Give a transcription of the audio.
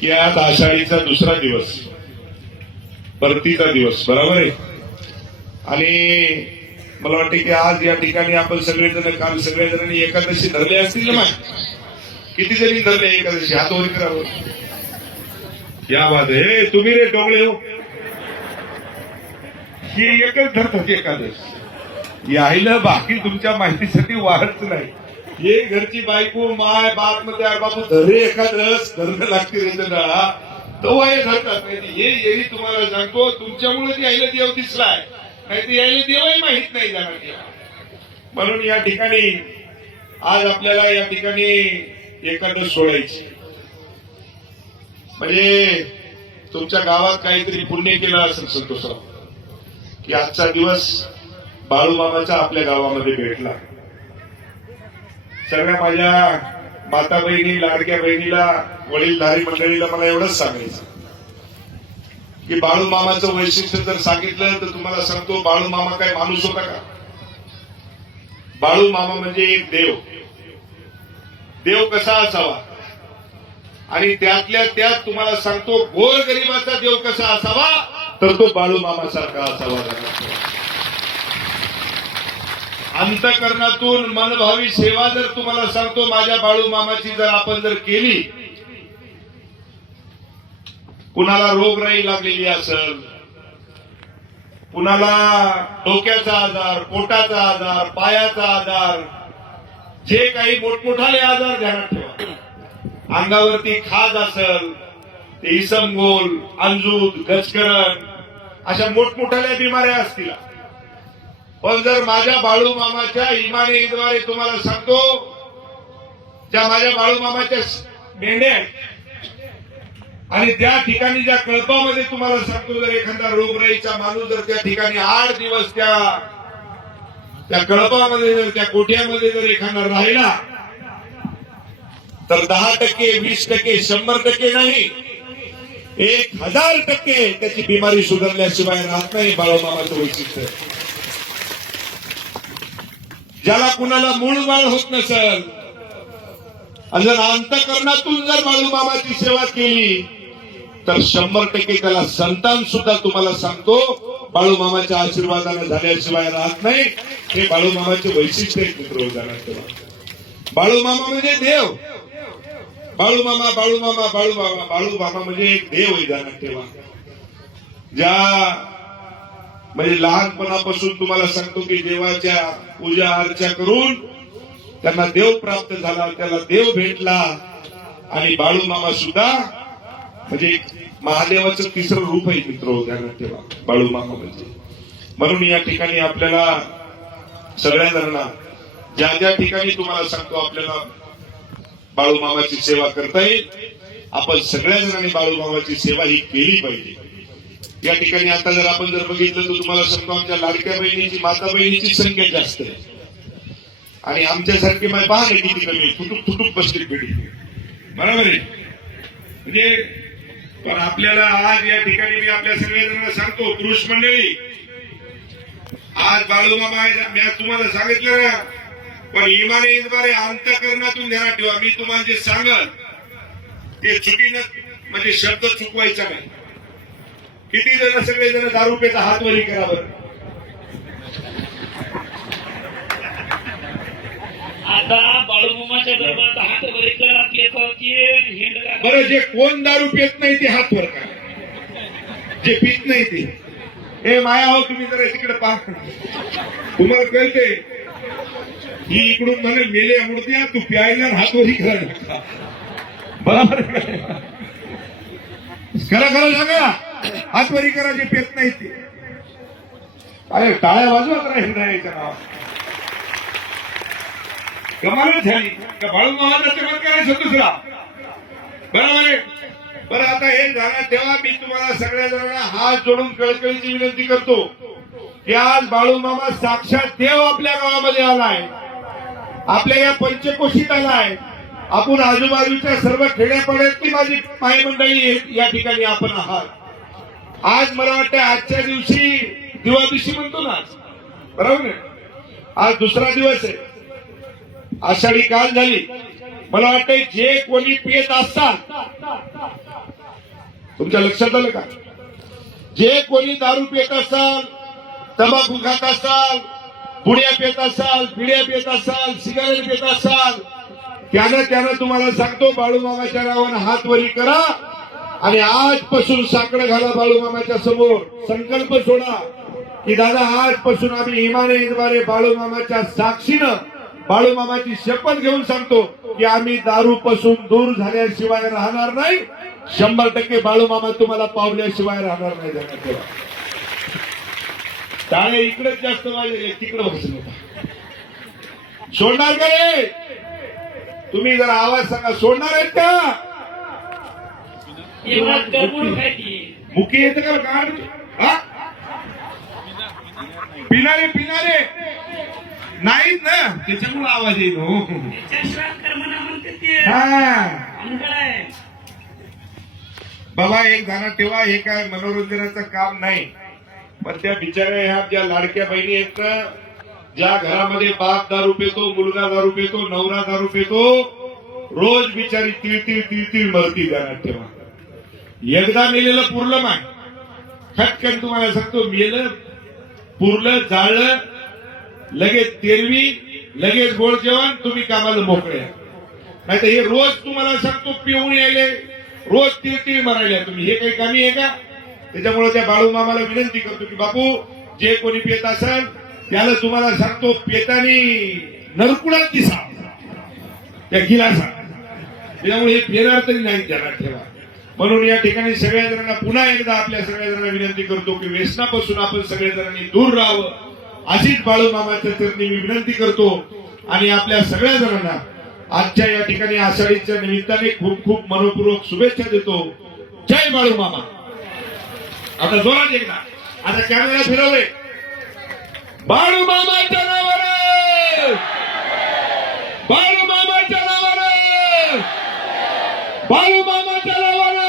की आज आषाढीचा दुसरा दिवस, परतीचा दिवस, बरोबर आहे. आणि मला वाटते की आज या ठिकाणी आपण सगळेजण, काल सगळ्या जणांनी एकादशी धरले असतील ना. किती जणी धरले एकादशी? हात वर करावं. या बात आहे. तुम्ही रे डोंगळे हो, ही एकच धरतात एकादशी. यायला बाकी तुमच्या माहितीसाठी वाढच नाही. हे घरची बायको माय बाप मध्ये बापू धरे एखादस धरणं लागते रेंद्रला तो हे धरतात. नाही हे येरी तुम्हाला सांगतो, तुमच्यामुळे यायला देव दिसलाय, नाही तर यायला देवही माहित नाही जाणार देवा. म्हणून या ठिकाणी आज आपल्याला या ठिकाणी एकादश सोडायची म्हणजे तुमच्या गावात काहीतरी पुण्य केलं असेल संतोषराव, की आजचा दिवस बाळूमामाचा आपल्या गावामध्ये भेटला. सगळ्या माझ्या माता बहिणी, लाडक्या बहिणीला, वडीलधारी मंडळीला मला एवढंच सांगायचं की बाळूमामाचं वैशिष्ट्य जर सांगितलं तर तुम्हाला सांगतो, बाळूमामा काय माणूस होता का? बाळूमामा म्हणजे एक देव. देव कसा असावा आणि त्यातल्या त्यात तुम्हाला सांगतो गोरगरिबाचा देव कसा असावा, तर तो बाळूमामासारखा असावा. अंतःकरणातून मनभावी सेवा जर तुम्हाला सांगतो माझ्या बाळूमामाची जर आपण जर केली, कुणाला रोगराई लागलेली असेल, कुणाला डोक्याचा आजार, पोटाचा आजार, पायाचा आजार, जे काही मोठमोठाले आजार ध्यानात ठेवा. अंगावरती खाज असेल, ते इसमगोल, अंजूद, गजकरण, अशा मोठमोठाल्या बिमाऱ्या असतील, पण जर माझ्या बाळूमामाच्या इमानीद्वारे तुम्हाला सांगतो, ज्या माझ्या बाळूमामाच्या मेंढ्या आणि त्या ठिकाणी ज्या कळपामध्ये तुम्हाला सांगतो, जर एखादा रोगराईचा माणूस जर त्या ठिकाणी 8 दिवस त्या कळपामध्ये जर त्या कोठ्यामध्ये जर एखादा राहिला, तर 10%, 20%, 100% नाही, 1000% त्याची बिमारी सुधारल्याशिवाय राहत नाही. बाळूमामाचं वैशिष्ट्य. ज्याला कुणाला मूळबाळ होत नसेल, जर अंतःकरणातून जर बाळूमामाची सेवा केली तर 100% त्याला संतान सुद्धा तुम्हाला सांगतो बाळूमामाच्या आशीर्वादाने झाल्याशिवाय राहत नाही. हे बाळूमामाचे वैशिष्ट्य आहे मित्र. बाळूमामा म्हणजे देव. बाळूमामा, बाळूमामा, बाळूमामा, बाळूमामा म्हणजे एक देव आहे, ध्यानात ठेवा. ज्या म्हणजे लहानपणापासून तुम्हाला सांगतो की देवाच्या पूजा अर्चा करून त्यांना देव प्राप्त झाला, त्याला देव भेटला. आणि बाळूमामा सुद्धा म्हणजे महादेवाचं तिसरं रूप आहे मित्र, ध्यानात ठेवा बाळूमामा म्हणजे. म्हणून या ठिकाणी आपल्याला सगळ्या जणांना ज्या ज्या ठिकाणी तुम्हाला सांगतो आपल्याला बाळूमामाची सेवा करता येईल, आपण सगळ्या जणांनी बाळूमामाची सेवा ही केली पाहिजे. या ठिकाणी आता जर आपण जर बघितलं तर तुम्हाला सांगतो आमच्या लाडक्या बहिणीची, माता बहिणीची संख्या जास्त आहे आणि आमच्यासारखी माय पहा नाही किती कमी, फुटूक फुटूक बसली पिढी, बरोबर आहे. म्हणजे पण आपल्याला आज या ठिकाणी मी आपल्या सगळ्या जणांना सांगतो, पुरुष मंडळी, आज बाळूमामा आहे, मी तुम्हाला सांगितलं ना, पण इमानीद्वारे अंतःकरणातून ध्यानात ठेवा. मी तुम्हाला जे सांगल ते चुकीनं म्हणजे शब्द चुकवायचा नाही. किती जण सगळेजण दारू पेचा हातवरी करा बरं. आता बाळूमामाच्या दरबारात हात वरी करा, बरं, जे कोण दारू पित नाही ते हात वर करा, जे पित नाही ते. हे माया हो, तुम्ही जरा तिकडे पहा, तुम्हाला कळते. ही इकडून म्हणे मेले मूर्त्या, तू प्यायला हातवरी करा, बरोबर खरं खरं सांगा, हातवरी करा जे पेत नाही ते. अरे टाळ्या वाजवा करा हिंद्रायच्या नाव. कमालच झाली का बाळूमामाचा चमत्कार आहे दुसरा, बरोबर आहे. बरं, आता हे जाण्यात तेव्हा मी तुम्हाला सगळ्या जणांना हात जोडून कळकळीची विनंती करतो की आज बाळूमामा साक्षात देव आपल्या गावामध्ये आलाय, आपल्या या पंचकोशीत आलाय. आपण आजूबाजूच्या सर्व खेड्यापाड्यातली माझी माय मंडळी या ठिकाणी आपण आहात. आज मला वाटतं आजच्या दिवशी दिवादिशी म्हणतो ना, बरोबर आहे. आज दुसरा दिवस आहे, आषाढी काल झाली. मला वाटतं जे कोणी पियत असतात तुमच्या लक्षात आलं का? जे कोणी दारू पित असाल, तंबाखू खात असाल, पुड्या पित असाल, पिढ्या पित असाल, सिगारेट पित असाल, त्यानं तुम्हाला सांगतो बाळूमामाच्या नावानं हात वरी करा आणि आजपासून साकडं घाला बाळूमामाच्या समोर. संकल्प सोडा की दादा आजपासून आम्ही इमाने बाळूमामाच्या साक्षीनं बाळूमामाची शपथ घेऊन सांगतो की आम्ही दारूपासून दूर झाल्याशिवाय राहणार नाही. 100% बाळूमामा तुम्हाला पावल्याशिवाय राहणार नाही. ध्यानात ठेवा. टाळे इकडेच जास्त वाजले, तिकडे बसून होता. सोडणार का रे? तुम्ही जरा आवाज सांगा, सोडणार आहेत का? एवढं करमणूक आहे ती. मुकी येतं का गाड? हा? पिणारे नाहीत ना, त्याच्यामुळे आवाज येईल. हो त्याच्याशिवाय करमणा म्हणते ते. हा अवघड आहे. बाबा एक ध्यानात ठेवा, हे काय मनोरंजनाचं काम नाही. पण त्या बिचाऱ्या ह्या ज्या लाडक्या बहिणी आहेत ना, ज्या घरामध्ये बाप दारू पितो, मुलगा दारू पितो, नवरा दारू पितो, रोज बिचारी तिळ मरती. ध्यानात ठेवा. एकदा मेलेलं पुरलं माय, खटकन तुम्हाला सांगतो, मेलं पुरलं जाळलं, लगेच तेरवी, लगेच गोड जेवण, तुम्ही कामाला मोकळे. नाही तर हे रोज तुम्हाला सांगतो पिऊन यायले, रोज तीळ मरायला तुम्ही, हे काही कमी आहे का? त्याच्यामुळे त्या बाळूमामाला विनंती करतो की बापू जे कोणी पेत असेल त्याला तुम्हाला सांगतो पेतानी नरकुडात दिसा त्या गिलासा. त्यामुळे हे पेणार तरी नाही. ध्यानात ठेवा. म्हणून या ठिकाणी सगळ्या जणांना पुन्हा एकदा आपल्या सगळ्या जणांना विनंती करतो की व्यसनापासून आपण सगळ्या जणांनी दूर राहावं, अशीच बाळूमामाच्या चरणी मी विनंती करतो. आणि आपल्या सगळ्या जणांना आजच्या या ठिकाणी आषाढीच्या निमित्ताने खूप खूप मनपूर्वक शुभेच्छा देतो. जय बाळूमामा. आता जोरात एकदा, आता कॅमेरा फिरवले. बाळूमामाच्या नावाने, बाळूमामाच्या नावाने, बाळूमामाच्या नावाने.